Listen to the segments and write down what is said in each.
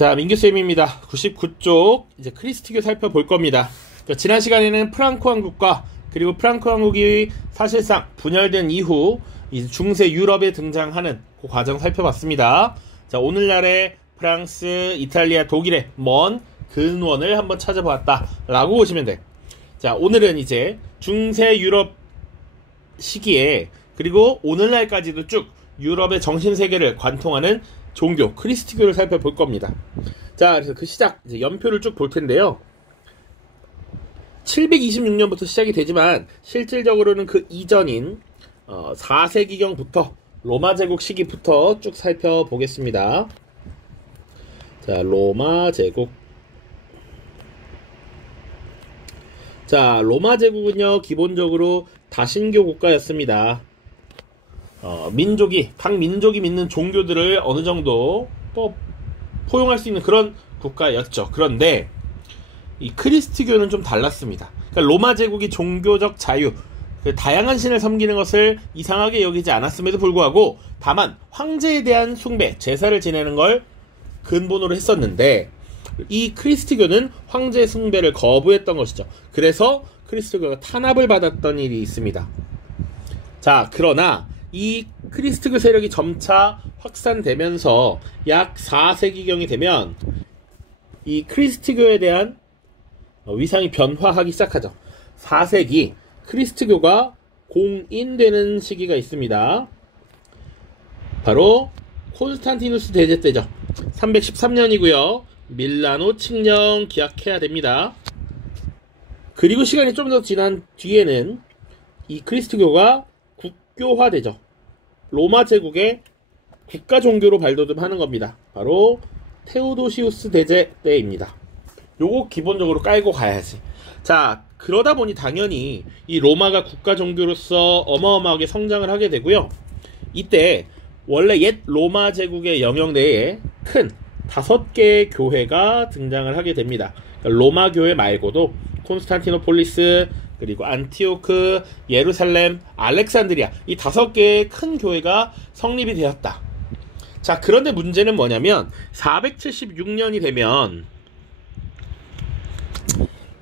자, 민규쌤입니다. 99쪽 이제 크리스티교 살펴볼 겁니다. 지난 시간에는 프랑크 왕국과 그리고 프랑크 왕국이 사실상 분열된 이후 이제 중세 유럽에 등장하는 그 과정 살펴봤습니다. 자, 오늘날의 프랑스, 이탈리아, 독일의 먼 근원을 한번 찾아보았다 라고 보시면 돼. 자, 오늘은 이제 중세 유럽 시기에 그리고 오늘날까지도 쭉 유럽의 정신세계를 관통하는 종교 크리스티교를 살펴볼 겁니다. 자, 그래서 그 시작 이제 연표를 쭉 볼 텐데요. 726년부터 시작이 되지만 실질적으로는 그 이전인 4세기경부터 로마 제국 시기부터 쭉 살펴보겠습니다. 자, 로마 제국. 자, 로마 제국은요 기본적으로 다신교 국가였습니다. 각 민족이 믿는 종교들을 어느 정도 포용할 수 있는 그런 국가였죠. 그런데 이 크리스트교는 좀 달랐습니다. 그러니까 로마 제국이 종교적 자유, 다양한 신을 섬기는 것을 이상하게 여기지 않았음에도 불구하고 다만 황제에 대한 숭배, 제사를 지내는 걸 근본으로 했었는데 이 크리스트교는 황제 숭배를 거부했던 것이죠. 그래서 크리스트교가 탄압을 받았던 일이 있습니다. 자, 그러나 이 크리스트교 세력이 점차 확산되면서 약 4세기경이 되면 이 크리스트교에 대한 위상이 변화하기 시작하죠. 4세기 크리스트교가 공인되는 시기가 있습니다. 바로 콘스탄티누스 대제 때죠. 313년이고요. 밀라노 칙령 기약해야 됩니다. 그리고 시간이 좀 더 지난 뒤에는 이 크리스트교가 국교화되죠. 로마 제국의 국가 종교로 발돋움하는 겁니다. 바로 테오도시우스 대제 때입니다. 요거 기본적으로 깔고 가야지. 자, 그러다 보니 당연히 이 로마가 국가 종교로서 어마어마하게 성장을 하게 되고요. 이때 원래 옛 로마 제국의 영역 내에 큰 5개의 교회가 등장을 하게 됩니다. 그러니까 로마 교회 말고도 콘스탄티노폴리스, 그리고 안티오크, 예루살렘, 알렉산드리아 이 5개의 큰 교회가 성립이 되었다. 자, 그런데 문제는 뭐냐면 476년이 되면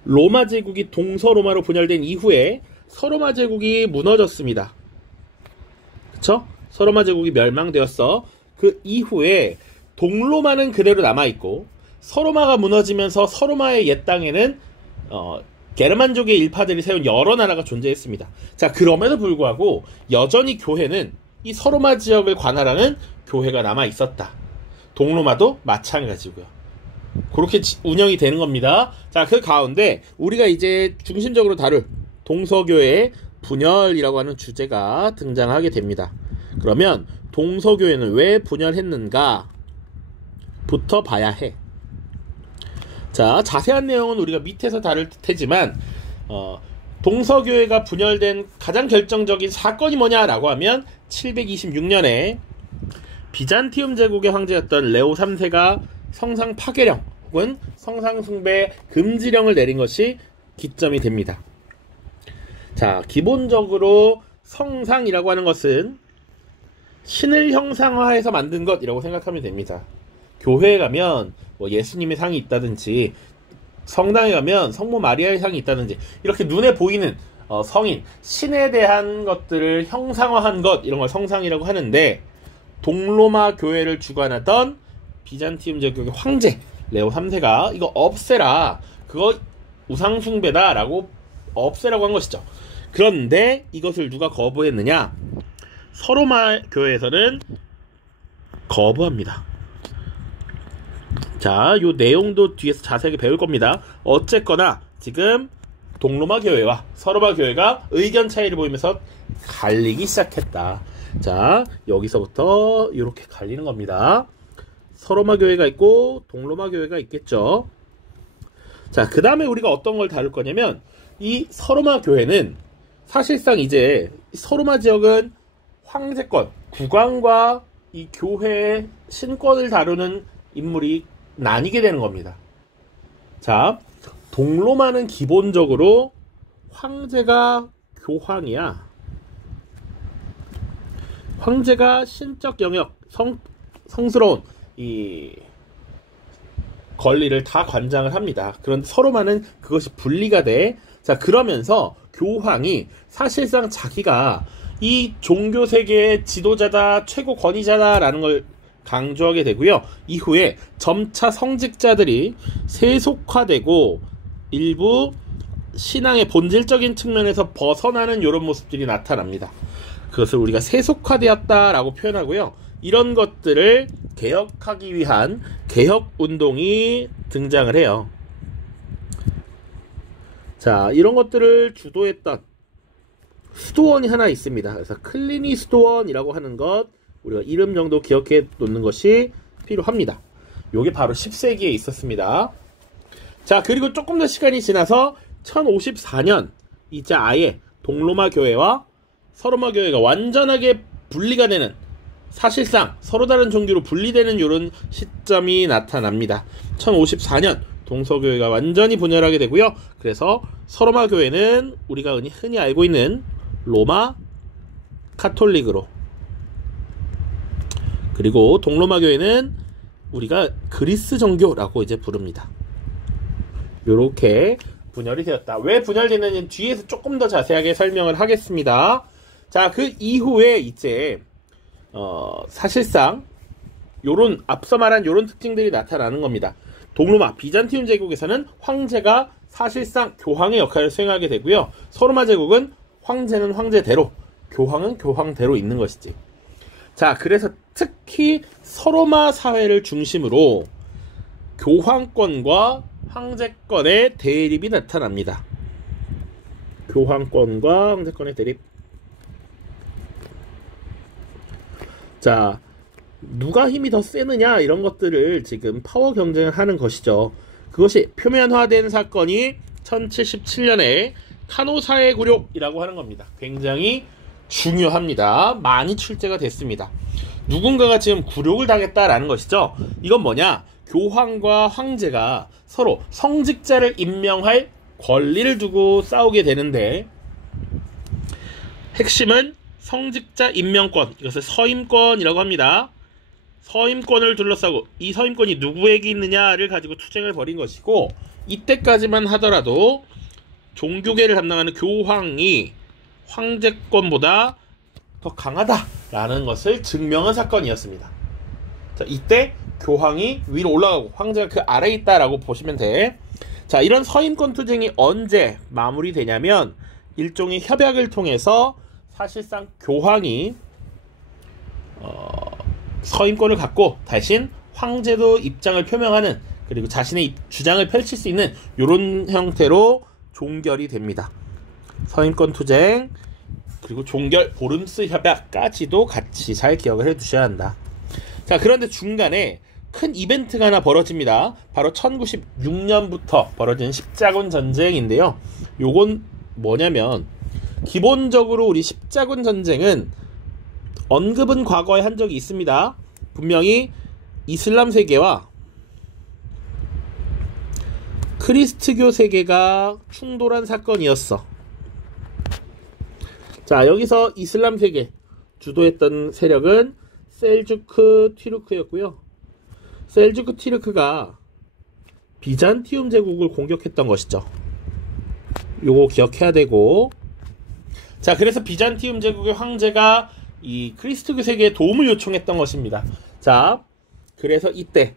로마 제국이 동서로마로 분열된 이후에 서로마 제국이 무너졌습니다. 그쵸? 서로마 제국이 멸망되었어. 그 이후에 동로마는 그대로 남아있고 서로마가 무너지면서 서로마의 옛 땅에는 게르만족의 일파들이 세운 여러 나라가 존재했습니다. 자, 그럼에도 불구하고 여전히 교회는 이 서로마 지역을 관할하는 교회가 남아있었다. 동로마도 마찬가지고요. 그렇게 운영이 되는 겁니다. 자, 그 가운데 우리가 이제 중심적으로 다룰 동서교회의 분열이라고 하는 주제가 등장하게 됩니다. 그러면 동서교회는 왜 분열했는가 부터 봐야 해. 자, 자세한 내용은 우리가 밑에서 다룰 테지만 동서교회가 분열된 가장 결정적인 사건이 뭐냐라고 하면 726년에 비잔티움 제국의 황제였던 레오 3세가 성상 파괴령 혹은 성상 숭배 금지령을 내린 것이 기점이 됩니다. 자, 기본적으로 성상이라고 하는 것은 신을 형상화해서 만든 것이라고 생각하면 됩니다. 교회에 가면 뭐 예수님의 상이 있다든지 성당에 가면 성모 마리아의 상이 있다든지 이렇게 눈에 보이는 성인, 신에 대한 것들을 형상화한 것 이런 걸 성상이라고 하는데 동로마 교회를 주관하던 비잔티움 제국의 황제 레오 3세가 이거 없애라, 그거 우상숭배다 라고 없애라고 한 것이죠. 그런데 이것을 누가 거부했느냐? 서로마 교회에서는 거부합니다. 자, 요 내용도 뒤에서 자세하게 배울 겁니다. 어쨌거나 지금 동로마 교회와 서로마 교회가 의견 차이를 보이면서 갈리기 시작했다. 자, 여기서부터 이렇게 갈리는 겁니다. 서로마 교회가 있고 동로마 교회가 있겠죠. 자, 그 다음에 우리가 어떤 걸 다룰 거냐면 이 서로마 교회는 사실상 이제 서로마 지역은 황제권, 국왕과 이 교회의 신권을 다루는 인물이 나뉘게 되는 겁니다. 자, 동로마는 기본적으로 황제가 교황이야. 황제가 신적 영역, 성스러운 이 권리를 다 관장을 합니다. 그런데 서로만은 그것이 분리가 돼. 자, 그러면서 교황이 사실상 자기가 이 종교 세계의 지도자다, 최고 권위자다라는 걸 강조하게 되고요. 이후에 점차 성직자들이 세속화되고 일부 신앙의 본질적인 측면에서 벗어나는 이런 모습들이 나타납니다. 그것을 우리가 세속화되었다라고 표현하고요. 이런 것들을 개혁하기 위한 개혁운동이 등장을 해요. 자, 이런 것들을 주도했던 수도원이 하나 있습니다. 그래서 클리니 수도원이라고 하는 것, 우리가 이름 정도 기억해 놓는 것이 필요합니다. 요게 바로 10세기에 있었습니다. 자, 그리고 조금 더 시간이 지나서 1054년 이제 아예 동로마 교회와 서로마 교회가 완전하게 분리가 되는, 사실상 서로 다른 종교로 분리되는 이런 시점이 나타납니다. 1054년 동서교회가 완전히 분열하게 되고요. 그래서 서로마 교회는 우리가 흔히 알고 있는 로마 카톨릭으로, 그리고 동로마 교회는 우리가 그리스 정교라고 이제 부릅니다. 요렇게 분열이 되었다. 왜 분열되는지는 뒤에서 조금 더 자세하게 설명을 하겠습니다. 자, 그 이후에 이제 사실상 요런 앞서 말한 요런 특징들이 나타나는 겁니다. 동로마 비잔티움 제국에서는 황제가 사실상 교황의 역할을 수행하게 되고요. 서로마 제국은 황제는 황제대로, 교황은 교황대로 있는 것이지. 자, 그래서 특히 서로마 사회를 중심으로 교황권과 황제권의 대립이 나타납니다. 교황권과 황제권의 대립. 자, 누가 힘이 더 세느냐 이런 것들을 지금 파워 경쟁을 하는 것이죠. 그것이 표면화된 사건이 1077년에 카노사의 굴욕이라고 하는 겁니다. 굉장히 중요합니다. 많이 출제가 됐습니다. 누군가가 지금 굴욕을 당했다라는 것이죠. 이건 뭐냐? 교황과 황제가 서로 성직자를 임명할 권리를 두고 싸우게 되는데, 핵심은 성직자 임명권, 이것을 서임권이라고 합니다. 서임권을 둘러싸고 이 서임권이 누구에게 있느냐를 가지고 투쟁을 벌인 것이고, 이때까지만 하더라도 종교계를 담당하는 교황이 황제권보다 더 강하다라는 것을 증명한 사건이었습니다. 자, 이때 교황이 위로 올라가고 황제가 그 아래에 있다라고 보시면 돼. 자, 이런 서임권 투쟁이 언제 마무리되냐면 일종의 협약을 통해서 사실상 교황이 서임권을 갖고 대신 황제도 입장을 표명하는, 그리고 자신의 주장을 펼칠 수 있는 이런 형태로 종결이 됩니다. 서임권 투쟁, 그리고 종결 보름스 협약까지도 같이 잘 기억을 해두셔야 한다. 자, 그런데 중간에 큰 이벤트가 하나 벌어집니다. 바로 1096년부터 벌어진 십자군 전쟁인데요. 요건 뭐냐면, 기본적으로 우리 십자군 전쟁은 언급은 과거에 한 적이 있습니다. 분명히 이슬람 세계와 크리스트교 세계가 충돌한 사건이었어. 자, 여기서 이슬람 세계 주도했던 세력은 셀주크 튀르크였고요. 셀주크 튀르크가 비잔티움 제국을 공격했던 것이죠. 요거 기억해야 되고, 자, 그래서 비잔티움 제국의 황제가 이 크리스트교 세계에 도움을 요청했던 것입니다. 자, 그래서 이때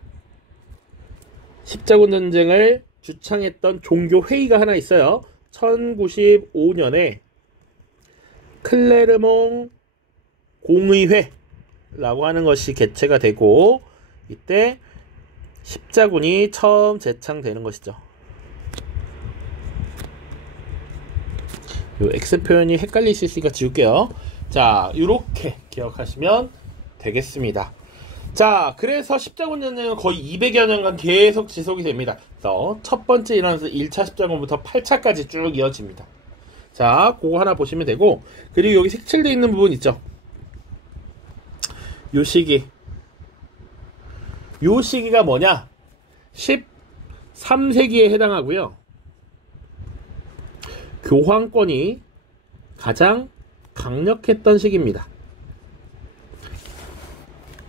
십자군 전쟁을 주창했던 종교 회의가 하나 있어요. 1095년에 클레르몽 공의회라고 하는 것이 개최가 되고, 이때 십자군이 처음 제창되는 것이죠. 요 X 표현이 헷갈릴 수 있으니까 지울게요. 자, 이렇게 기억하시면 되겠습니다. 자, 그래서 십자군 전쟁은 거의 200여 년간 계속 지속이 됩니다. 그래서 첫 번째 일어나서 1차 십자군부터 8차까지 쭉 이어집니다. 자, 그거 하나 보시면 되고, 그리고 여기 색칠되어 있는 부분 있죠? 요 시기. 요 시기가 뭐냐? 13세기에 해당하고요. 교황권이 가장 강력했던 시기입니다.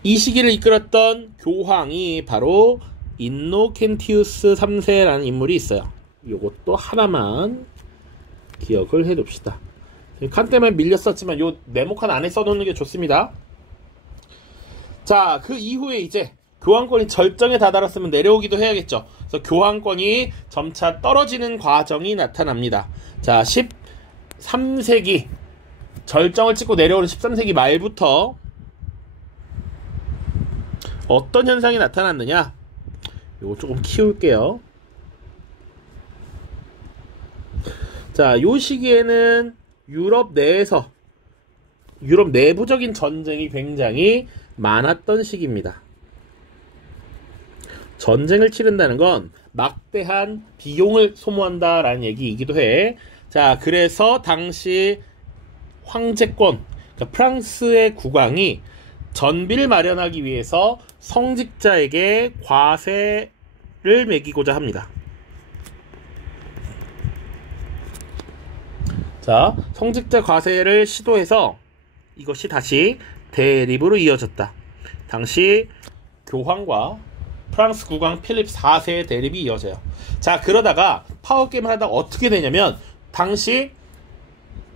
이 시기를 이끌었던 교황이 바로 인노켄티우스 3세라는 인물이 있어요. 요것도 하나만 기억을 해둡시다. 칸 때문에 밀렸었지만 요 네모칸 안에 써놓는 게 좋습니다. 자, 그 이후에 이제 교황권이 절정에 다다랐으면 내려오기도 해야겠죠. 그래서 교황권이 점차 떨어지는 과정이 나타납니다. 자, 13세기 절정을 찍고 내려오는 13세기 말부터 어떤 현상이 나타났느냐? 요거 조금 키울게요. 자, 요 시기에는 유럽 내에서 유럽 내부적인 전쟁이 굉장히 많았던 시기입니다. 전쟁을 치른다는 건 막대한 비용을 소모한다라는 얘기이기도 해. 자, 그래서 당시 황제권, 그러니까 프랑스의 국왕이 전비를 마련하기 위해서 성직자에게 과세를 매기고자 합니다. 자, 성직자 과세를 시도해서 이것이 다시 대립으로 이어졌다. 당시 교황과 프랑스 국왕 필립 4세의 대립이 이어져요. 자, 그러다가 파워게임을 하다가 어떻게 되냐면 당시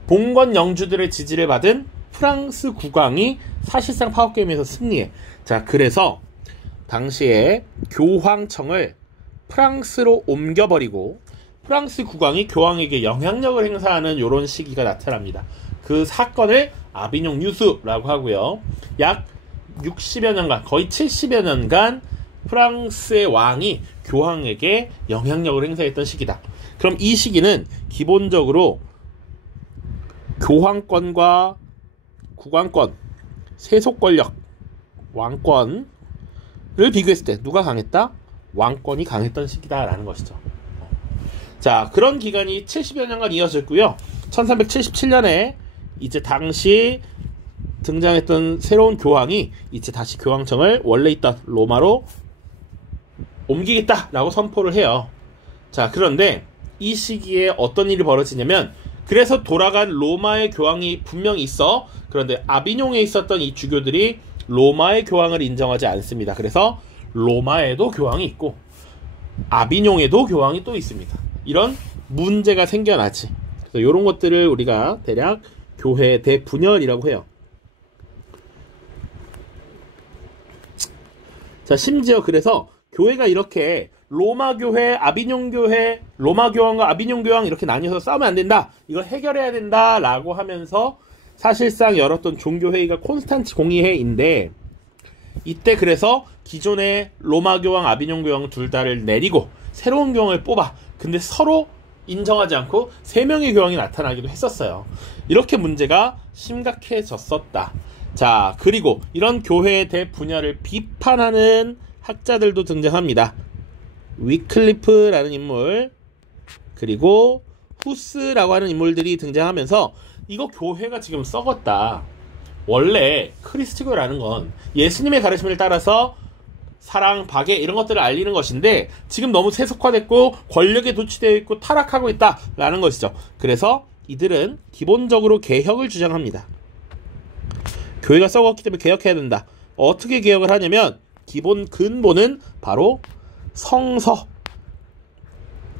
봉건 영주들의 지지를 받은 프랑스 국왕이 사실상 파워게임에서 승리해. 자, 그래서 당시에 교황청을 프랑스로 옮겨버리고 프랑스 국왕이 교황에게 영향력을 행사하는 이런 시기가 나타납니다. 그 사건을 아비뇽 유수라고 하고요. 약 60여 년간, 거의 70여 년간 프랑스의 왕이 교황에게 영향력을 행사했던 시기다. 그럼 이 시기는 기본적으로 교황권과 국왕권, 세속 권력, 왕권을 비교했을 때 누가 강했다? 왕권이 강했던 시기다라는 것이죠. 자, 그런 기간이 70여 년간 이어졌고요. 1377년에 이제 당시 등장했던 새로운 교황이 이제 다시 교황청을 원래 있던 로마로 옮기겠다라고 선포를 해요. 자, 그런데 이 시기에 어떤 일이 벌어지냐면, 그래서 돌아간 로마의 교황이 분명히 있어. 그런데 아비뇽에 있었던 이 주교들이 로마의 교황을 인정하지 않습니다. 그래서 로마에도 교황이 있고 아비뇽에도 교황이 또 있습니다. 이런 문제가 생겨나지. 그래서 이런 것들을 우리가 대략 교회 대분열이라고 해요. 자, 심지어 그래서 교회가 이렇게 로마 교회, 아비뇽 교회, 로마 교황과 아비뇽 교황 이렇게 나뉘어서 싸우면 안 된다. 이걸 해결해야 된다라고 하면서 사실상 열었던 종교회의가 콘스탄치 공의회인데, 이때 그래서 기존의 로마 교황, 아비뇽 교황 둘 다를 내리고 새로운 교황을 뽑아. 근데 서로 인정하지 않고 3명의 교황이 나타나기도 했었어요. 이렇게 문제가 심각해졌었다. 자, 그리고 이런 교회의 대분열을 비판하는 학자들도 등장합니다. 위클리프라는 인물, 그리고 후스라고 하는 인물들이 등장하면서 이거 교회가 지금 썩었다. 원래 크리스트교라는 건 예수님의 가르침을 따라서 사랑, 박애 이런 것들을 알리는 것인데 지금 너무 세속화됐고 권력에 도취되어 있고 타락하고 있다라는 것이죠. 그래서 이들은 기본적으로 개혁을 주장합니다. 교회가 썩었기 때문에 개혁해야 된다. 어떻게 개혁을 하냐면 기본 근본은 바로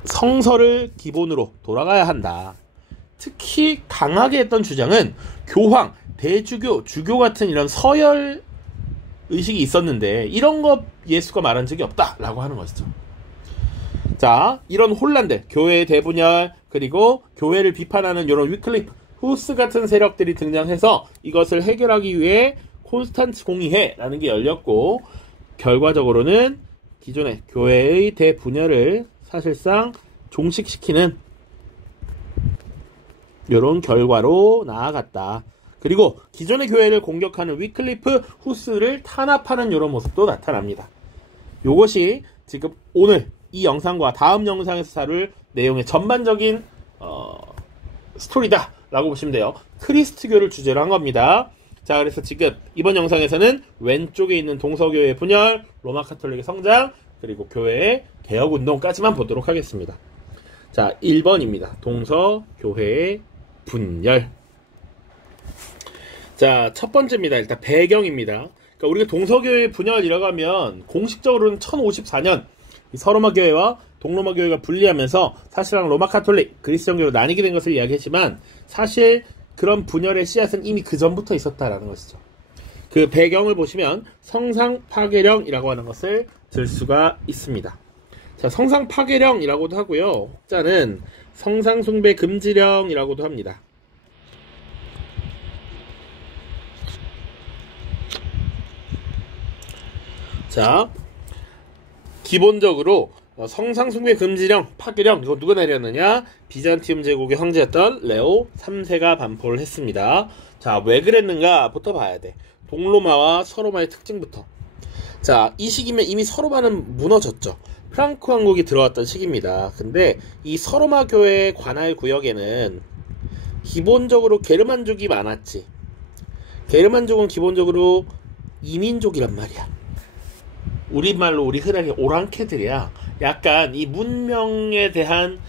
성서를 기본으로 돌아가야 한다. 특히 강하게 했던 주장은 교황, 대주교, 주교 같은 이런 서열 의식이 있었는데 이런 거 예수가 말한 적이 없다라고 하는 것이죠. 자, 이런 혼란들, 교회의 대분열, 그리고 교회를 비판하는 이런 위클리프, 후스 같은 세력들이 등장해서 이것을 해결하기 위해 콘스탄츠 공의회라는 게 열렸고, 결과적으로는 기존의 교회의 대분열을 사실상 종식시키는 이런 결과로 나아갔다. 그리고 기존의 교회를 공격하는 위클리프, 후스를 탄압하는 이런 모습도 나타납니다. 이것이 지금 오늘 이 영상과 다음 영상에서 다룰 내용의 전반적인 스토리다 라고 보시면 돼요. 크리스트교를 주제로 한 겁니다. 자, 그래서 지금 이번 영상에서는 왼쪽에 있는 동서교회의 분열, 로마 카톨릭의 성장, 그리고 교회의 개혁운동까지만 보도록 하겠습니다. 자, 1번입니다. 동서교회의 분열. 자, 첫 번째입니다. 일단 배경입니다. 그러니까 우리가 동서교회의 분열이라고 하면 공식적으로는 1054년 이 서로마 교회와 동로마 교회가 분리하면서 사실상 로마 카톨릭, 그리스 정교로 나뉘게 된 것을 이야기했지만 사실 그런 분열의 씨앗은 이미 그 전부터 있었다라는 것이죠. 그 배경을 보시면 성상 파괴령이라고 하는 것을 들 수가 있습니다. 자, 성상 파괴령이라고도 하고요. 혹자는 성상 숭배 금지령이라고도 합니다. 자, 기본적으로 성상 숭배 금지령, 파괴령, 이거 누가 내렸느냐? 비잔티움 제국의 황제였던 레오 3세가 반포를 했습니다. 자, 왜 그랬는가부터 봐야 돼. 동로마와 서로마의 특징부터. 자, 이 시기면 이미 서로마는 무너졌죠. 프랑크 왕국이 들어왔던 시기입니다. 근데 이 서로마 교회의 관할 구역에는 기본적으로 게르만족이 많았지. 게르만족은 기본적으로 이민족이란 말이야. 우리말로 우리 흔하게 오랑캐들이야. 약간 이 문명에 대한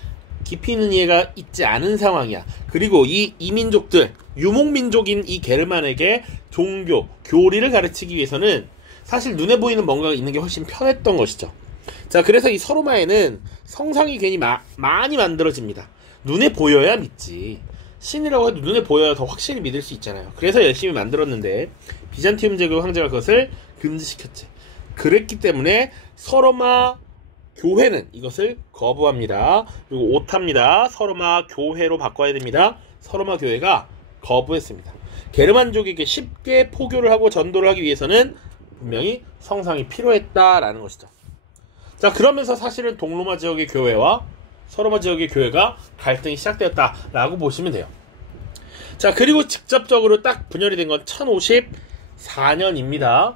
깊이 있는 이해가 있지 않은 상황이야. 그리고 이 이민족들, 유목민족인 이 게르만에게 종교, 교리를 가르치기 위해서는 사실 눈에 보이는 뭔가가 있는 게 훨씬 편했던 것이죠. 자, 그래서 이 서로마에는 성상이 괜히 많이 만들어집니다. 눈에 보여야 믿지. 신이라고 해도 눈에 보여야 더 확실히 믿을 수 있잖아요. 그래서 열심히 만들었는데 비잔티움 제국 황제가 그것을 금지시켰지. 그랬기 때문에 서로마 교회는 이것을 거부합니다. 그리고 오타입니다. 서로마 교회로 바꿔야 됩니다. 서로마 교회가 거부했습니다. 게르만족에게 쉽게 포교를 하고 전도를 하기 위해서는 분명히 성상이 필요했다라는 것이죠. 자, 그러면서 사실은 동로마 지역의 교회와 서로마 지역의 교회가 갈등이 시작되었다라고 보시면 돼요. 자, 그리고 직접적으로 딱 분열이 된 건 1054년입니다.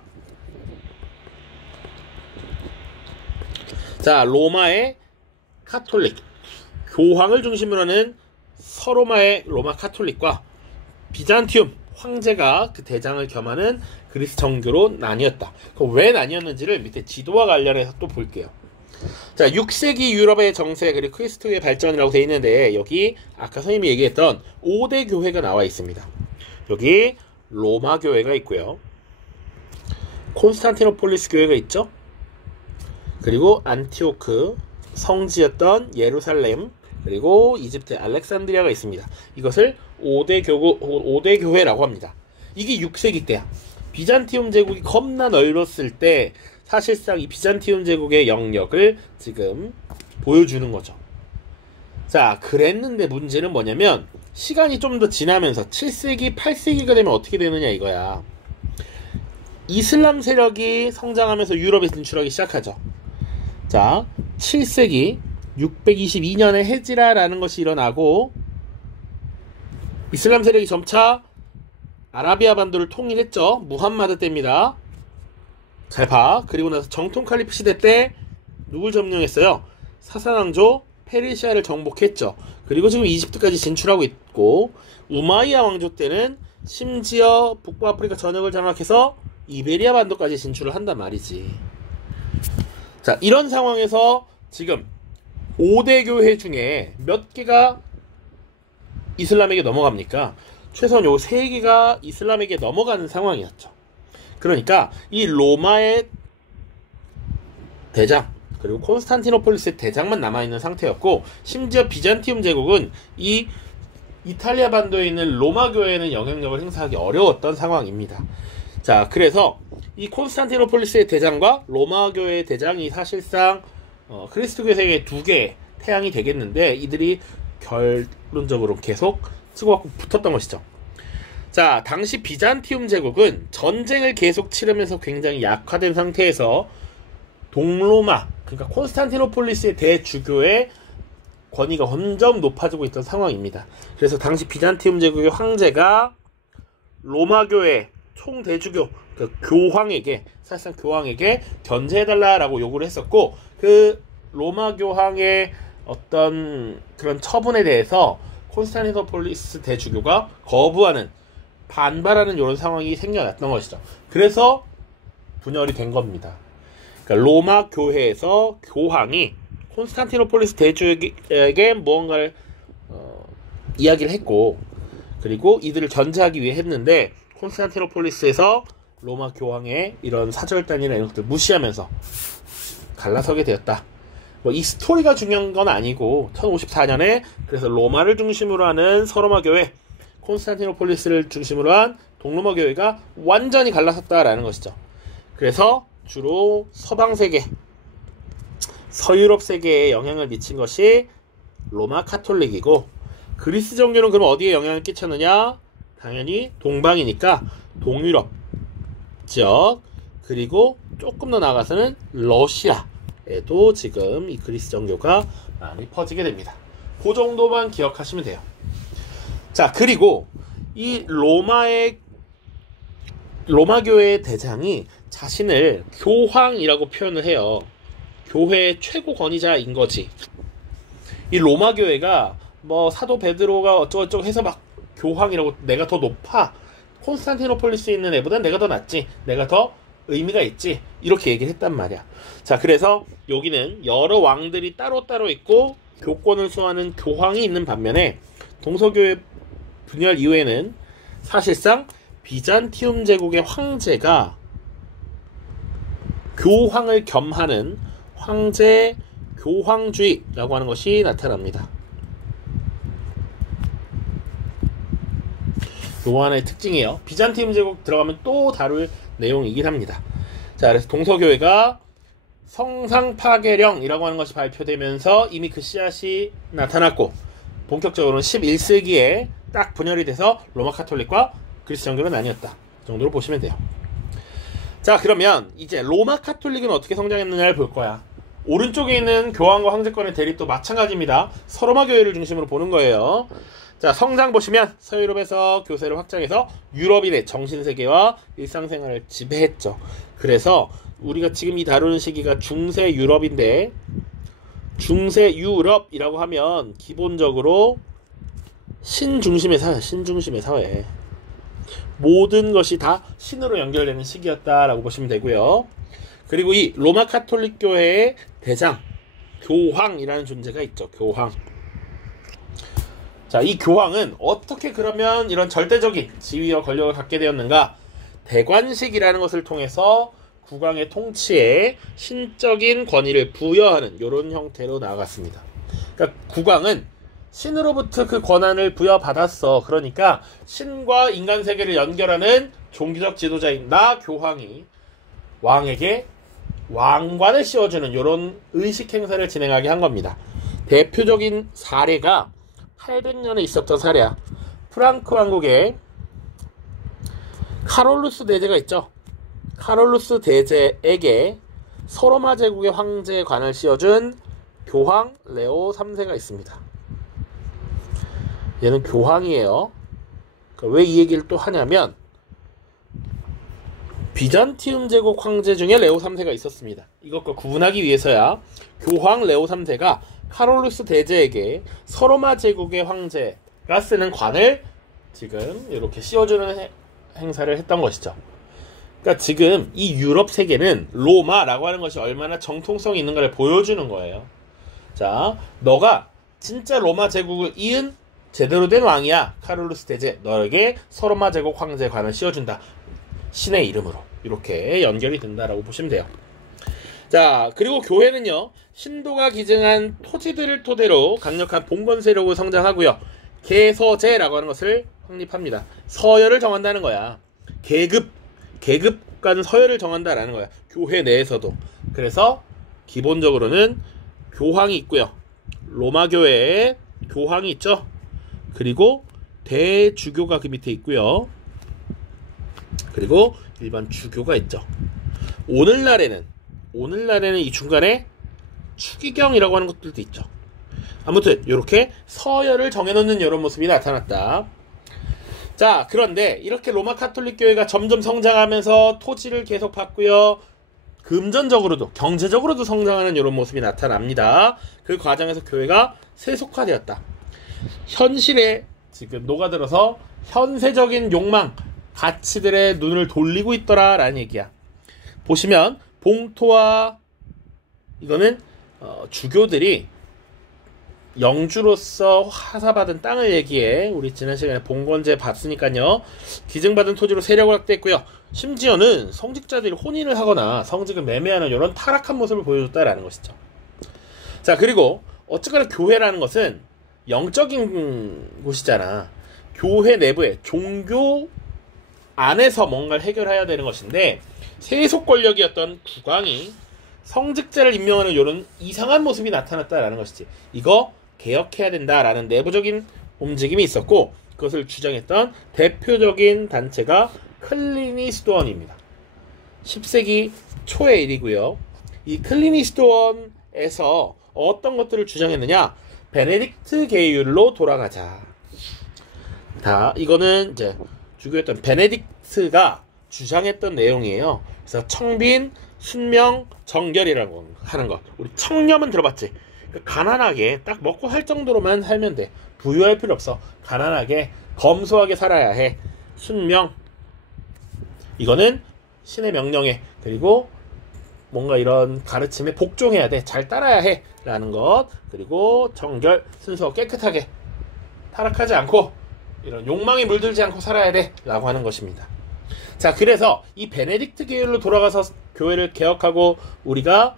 자, 로마의 카톨릭, 교황을 중심으로 하는 서로마의 로마 카톨릭과 비잔티움 황제가 그 대장을 겸하는 그리스 정교로 나뉘었다. 왜 나뉘었는지를 밑에 지도와 관련해서 또 볼게요. 자, 6세기 유럽의 정세 그리고 크리스토의 발전이라고 되어 있는데 여기 아까 선생님이 얘기했던 5대 교회가 나와 있습니다. 여기 로마 교회가 있고요. 콘스탄티노폴리스 교회가 있죠. 그리고 안티오크 성지였던 예루살렘, 그리고 이집트 알렉산드리아가 있습니다. 이것을 5대 교회라고 합니다. 이게 6세기 때야. 비잔티움 제국이 겁나 넓었을 때 사실상 이 비잔티움 제국의 영역을 지금 보여주는 거죠. 자, 그랬는데 문제는 뭐냐면 시간이 좀 더 지나면서 7세기, 8세기가 되면 어떻게 되느냐 이거야. 이슬람 세력이 성장하면서 유럽에 진출하기 시작하죠. 자, 7세기 622년에 헤지라라는 것이 일어나고 이슬람 세력이 점차 아라비아 반도를 통일했죠. 무함마드 때입니다. 잘 봐. 그리고 나서 정통 칼리프 시대 때 누굴 점령했어요? 사사왕조 페르시아를 정복했죠. 그리고 지금 이집트까지 진출하고 있고 우마이야 왕조 때는 심지어 북부아프리카 전역을 장악해서 이베리아 반도까지 진출을 한단 말이지. 자, 이런 상황에서 지금 5대 교회 중에 몇 개가 이슬람에게 넘어갑니까? 최소한 요 3개가 이슬람에게 넘어가는 상황이었죠. 그러니까 이 로마의 대장 그리고 콘스탄티노폴리스의 대장만 남아있는 상태였고 심지어 비잔티움 제국은 이 이탈리아 반도에 있는 로마 교회에는 영향력을 행사하기 어려웠던 상황입니다. 자, 그래서 이 콘스탄티노폴리스의 대장과 로마 교회의 대장이 사실상 그리스도교 세계의 2개의 태양이 되겠는데 이들이 결론적으로 계속 치고받고 붙었던 것이죠. 자, 당시 비잔티움 제국은 전쟁을 계속 치르면서 굉장히 약화된 상태에서 동로마, 그러니까 콘스탄티노폴리스의 대주교의 권위가 점점 높아지고 있던 상황입니다. 그래서 당시 비잔티움 제국의 황제가 로마 교회 총대주교, 그 교황에게, 사실상 교황에게 견제해달라라고 요구를 했었고, 그 로마 교황의 어떤 그런 처분에 대해서 콘스탄티노폴리스 대주교가 거부하는, 반발하는 이런 상황이 생겨났던 것이죠. 그래서 분열이 된 겁니다. 그러니까 로마 교회에서 교황이 콘스탄티노폴리스 대주교에게 무언가를 이야기를 했고, 그리고 이들을 견제하기 위해 했는데 콘스탄티노폴리스에서 로마 교황의 이런 사절단이나 이런 것들 무시하면서 갈라서게 되었다. 뭐 이 스토리가 중요한 건 아니고 1054년에 그래서 로마를 중심으로 하는 서로마 교회, 콘스탄티노폴리스를 중심으로 한 동로마 교회가 완전히 갈라섰다라는 것이죠. 그래서 주로 서방 세계, 서유럽 세계에 영향을 미친 것이 로마 카톨릭이고, 그리스 정교는 그럼 어디에 영향을 끼쳤느냐? 당연히 동방이니까 동유럽 지역, 그리고 조금 더 나아가서는 러시아에도 지금 이 그리스 정교가 많이 퍼지게 됩니다. 그 정도만 기억하시면 돼요. 자, 그리고 이 로마교회의 대장이 자신을 교황이라고 표현을 해요. 교회의 최고 권위자인 거지. 이 로마교회가 뭐 사도 베드로가 어쩌고저쩌고 해서 막 교황이라고, 내가 더 높아, 콘스탄티노폴리스에 있는 애보단 내가 더 낫지, 내가 더 의미가 있지, 이렇게 얘기를 했단 말이야. 자, 그래서 여기는 여러 왕들이 따로따로 있고 교권을 수호하는 교황이 있는 반면에, 동서교회 분열 이후에는 사실상 비잔티움 제국의 황제가 교황을 겸하는 황제 교황주의라고 하는 것이 나타납니다. 요거 하나의 특징이에요. 비잔티움 제국 들어가면 또 다룰 내용이긴 합니다. 자, 그래서 동서교회가 성상 파괴령이라고 하는 것이 발표되면서 이미 그 씨앗이 나타났고, 본격적으로는 11세기에 딱 분열이 돼서 로마 카톨릭과 그리스 정교로 나뉘었다 정도로 보시면 돼요. 자, 그러면 이제 로마 카톨릭은 어떻게 성장했느냐를 볼 거야. 오른쪽에 있는 교황과 황제권의 대립도 마찬가지입니다. 서로마 교회를 중심으로 보는 거예요. 자, 성장 보시면 서유럽에서 교세를 확장해서 유럽인의 정신세계와 일상생활을 지배했죠. 그래서 우리가 지금 이 다루는 시기가 중세 유럽인데, 중세 유럽이라고 하면 기본적으로 신중심의 사회. 모든 것이 다 신으로 연결되는 시기였다라고 보시면 되고요. 그리고 이 로마 카톨릭 교회의 대장, 교황이라는 존재가 있죠. 교황. 자, 이 교황은 어떻게 그러면 이런 절대적인 지위와 권력을 갖게 되었는가? 대관식이라는 것을 통해서 국왕의 통치에 신적인 권위를 부여하는 이런 형태로 나아갔습니다. 그러니까 국왕은 신으로부터 그 권한을 부여받았어. 그러니까 신과 인간 세계를 연결하는 종교적 지도자인 나 교황이 왕에게 왕관을 씌워주는 이런 의식 행사를 진행하게 한 겁니다. 대표적인 사례가 800년에 있었던 사례야. 프랑크 왕국에 카롤루스 대제가 있죠. 카롤루스 대제에게 서로마 제국의 황제의 관을 씌워준 교황 레오 3세가 있습니다. 얘는 교황이에요. 그러니까 왜 이 얘기를 또 하냐면, 비잔티움 제국 황제 중에 레오 3세가 있었습니다. 이것과 구분하기 위해서야 교황 레오 3세가 카롤루스 대제에게 서로마 제국의 황제가 쓰는 관을 지금 이렇게 씌워주는 행사를 했던 것이죠. 그러니까 지금 이 유럽 세계는 로마라고 하는 것이 얼마나 정통성이 있는가를 보여주는 거예요. 자, 너가 진짜 로마 제국을 이은 제대로 된 왕이야, 카롤루스 대제. 너에게 서로마 제국 황제의 관을 씌워준다. 신의 이름으로. 이렇게 연결이 된다라고 보시면 돼요. 자, 그리고 교회는요, 신도가 기증한 토지들을 토대로 강력한 봉건 세력으로 성장하고요, 계서제라고 하는 것을 확립합니다. 서열을 정한다는 거야. 계급과는 서열을 정한다라는 거야. 교회 내에서도. 그래서 기본적으로는 교황이 있고요. 로마 교회에 교황이 있죠. 그리고 대주교가 그 밑에 있고요. 그리고 일반 주교가 있죠. 오늘날에는 이 중간에 추기경이라고 하는 것들도 있죠. 아무튼 이렇게 서열을 정해놓는 이런 모습이 나타났다. 자, 그런데 이렇게 로마 카톨릭 교회가 점점 성장하면서 토지를 계속 받고요, 금전적으로도 경제적으로도 성장하는 이런 모습이 나타납니다. 그 과정에서 교회가 세속화되었다. 현실에 지금 녹아들어서 현세적인 욕망, 가치들의 눈을 돌리고 있더라 라는 얘기야. 보시면 봉토와 이거는 주교들이 영주로서 하사받은 땅을 얘기해. 우리 지난 시간에 봉건제 봤으니까요. 기증받은 토지로 세력을 확대했고요. 심지어는 성직자들이 혼인을 하거나 성직을 매매하는 이런 타락한 모습을 보여줬다라는 것이죠. 자, 그리고 어쨌거나 교회라는 것은 영적인 곳이잖아. 교회 내부에 종교 안에서 뭔가를 해결해야 되는 것인데, 세속 권력이었던 국왕이 성직자를 임명하는 이런 이상한 모습이 나타났다라는 것이지. 이거 개혁해야 된다라는 내부적인 움직임이 있었고, 그것을 주장했던 대표적인 단체가 클리니스도원입니다. 10세기 초의 일이고요. 이 클리니스도원에서 어떤 것들을 주장했느냐? 베네딕트 계율로 돌아가자. 이거는 이제 주교였던 베네딕트가 주장했던 내용이에요. 그래서 청빈, 순명, 정결이라고 하는 것. 우리 청렴은 들어봤지? 그러니까 가난하게 딱 먹고 살 정도로만 살면 돼. 부유할 필요 없어. 가난하게 검소하게 살아야 해. 순명, 이거는 신의 명령에, 그리고 뭔가 이런 가르침에 복종해야 돼. 잘 따라야 해 라는 것. 그리고 정결, 순수하고 깨끗하게, 타락하지 않고 이런 욕망에 물들지 않고 살아야 돼 라고 하는 것입니다. 자, 그래서 이 베네딕트 계율로 돌아가서 교회를 개혁하고 우리가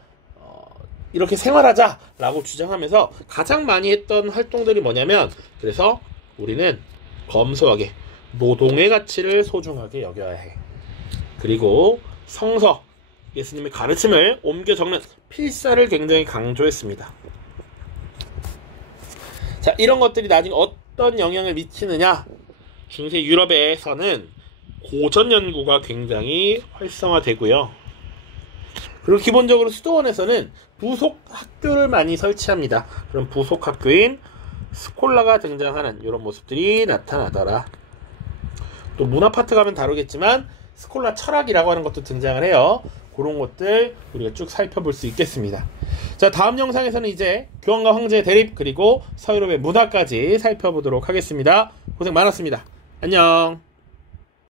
이렇게 생활하자 라고 주장하면서 가장 많이 했던 활동들이 뭐냐면, 그래서 우리는 검소하게 노동의 가치를 소중하게 여겨야 해. 그리고 성서, 예수님의 가르침을 옮겨 적는 필사를 굉장히 강조했습니다. 자, 이런 것들이 나중에 어떤 영향을 미치느냐? 중세 유럽에서는 고전 연구가 굉장히 활성화되고요. 그리고 기본적으로 수도원에서는 부속 학교를 많이 설치합니다. 그럼 부속 학교인 스콜라가 등장하는 이런 모습들이 나타나더라. 또 문화 파트 가면 다루겠지만 스콜라 철학이라고 하는 것도 등장을 해요. 그런 것들 우리가 쭉 살펴볼 수 있겠습니다. 자, 다음 영상에서는 이제 교황과 황제의 대립, 그리고 서유럽의 문화까지 살펴보도록 하겠습니다. 고생 많았습니다. 안녕.